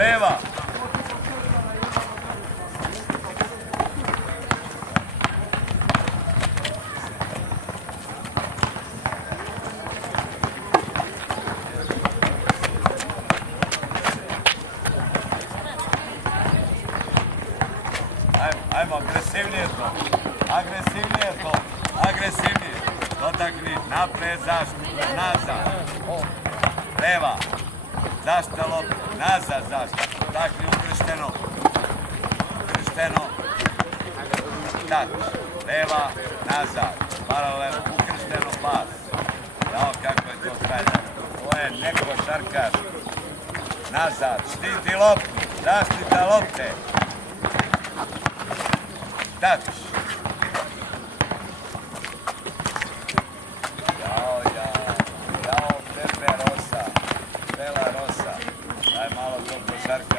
leva. Ajmo, agresivnije to. Agresivnije to. Agresivnije. Dotakni, napred, zaštita, nazad. Leva. Zaštita lopta, nazad zaštita. Dotakni, ukršteno. Ukršteno. Tak. Leva, nazad. Paralelno, ukršteno, pas. Jao, kako je to kralja. Ovo je neko šarkaš. Nazad, štiti loptu. Zaštita lopte. Tač. Jao, Pepe Rosa. Bela Rosa. Daj malo to košarka.